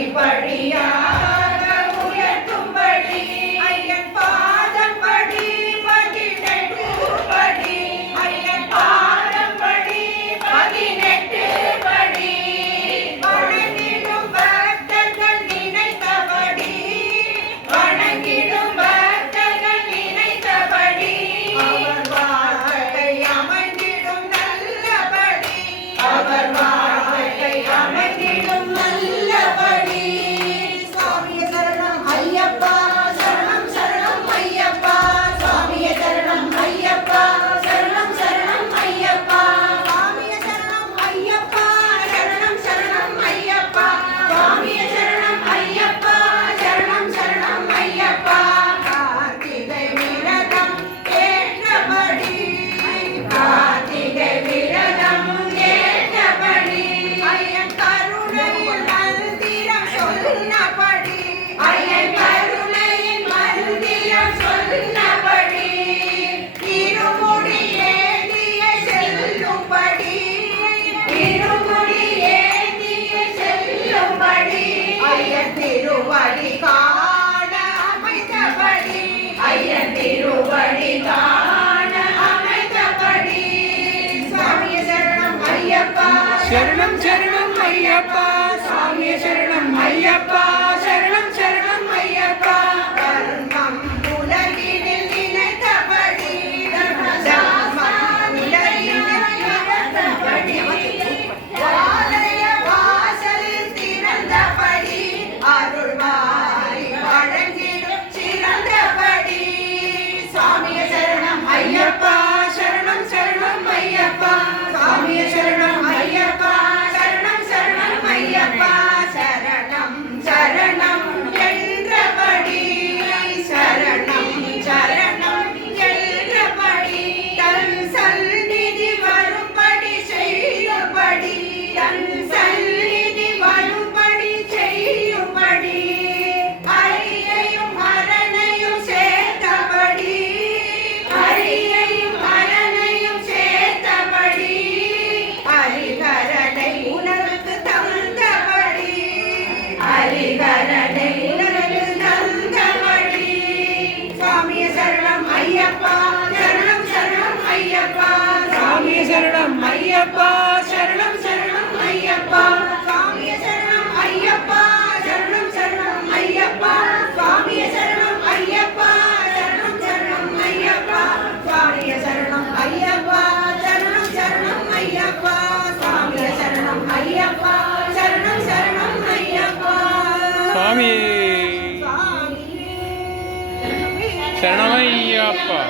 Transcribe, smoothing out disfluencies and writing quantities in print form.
படிப்படியாக உயர்த்தும்படி ஐயன் பாதம் படி 18 படி ஐயன் பாதம் படி 18 படி வணங்கிடும் பக்தர்கள் நினைத்தபடி வணங்கிடும் பக்தர்கள் நினைத்தபடி அவர் வாழ்க்கை அமைந்திடும் நல்லபடி அவர் வாழ்க்கை அமைந்திடும் நல்லபடி சுவாமியே சரணம் ஐயப்பா சரணம் சரணம் ஐயப்பா சுவாமியே சரணம் ஐயப்பா சரணம் சரணம் ஐயப்பா சுவாமியே சரணம் ஐயப்பா சரணம் சரணம் ஐயப்பா சுவாமியே சரணம் ஐயப்பா சரணம் சரணம் ஐயப்பா கார்த்திகை விரதம் ஏற்றபடி கார்த்திகை விரதம் ஏற்றபடி ஐயன் கருணையில் மந்திரம் சொன்னபடி ஐயன் கருணையில் மந்திரம் சொன்னபடி இருமுடி ஏந்திய செல்லும்படி இருமுடி ஏந்திய செல்லும்படி ஐயன் திருவடி காண அமைத்தபடி ஐயன் திருவடி காண அமைத்தபடி சுவாமியே சரணம் ஐயப்பா சரணம் சரணம் ஐயப்பா சுவாமியே சரணம் ஐயப்பா சரணம் சரணம் ஐயப்பா தர்மம் உலகினில் நினைத்தபடி தர்மம் உலகினில் நினைத்தபடி ஆலய வாசலில் திறந்தபடி அருள்வாரி வழங்கிடும் சிறந்தபடி சுவாமியே சரணம் ஐயப்பா சரணம் சரணம் ஐயப்பா சுவாமியே சரணம் ஐயப்பா சரணம் சரணம் ஐயப்பா சரணம் சரணம் என்றபடி சரணம் சரணம் என்றபடி தன் சந்நிதி வரும்படி செய்யும்படி தன் சந்நிதி வரும்படி செய்யும்படி ஹரியையும் ஹரனையும் சேர்த்தபடி ஹரியையும் ஹரனையும் சேர்த்தபடி ஹரிஹரனை உனக்கு தந்தபடி ஹரிஹரனை உனக்கு தந்தபடி சுவாமியே சரணம் ஐயப்பா சரணம் சரணம் ஐயப்பா சுவாமியே சரணம் ஐயப்பா சரணம் சரணம் ஐயப்பா சுவாமியே சரணம் ஐயப்பா சரணம் சரணம் ஐயப்பா சுவாமியே சரணம் ஐயப்பா சரணம் சரணம் ஐயப்பா சுவாமியே சரணம் ஐயப்பா சரணம் சரணம் ஐயப்பா சுவாமியே சரணம் ஐயப்பா சரணம் சரணம் ஐயப்பா சுவாமி சுவாமியே சரணம் ஐயப்பா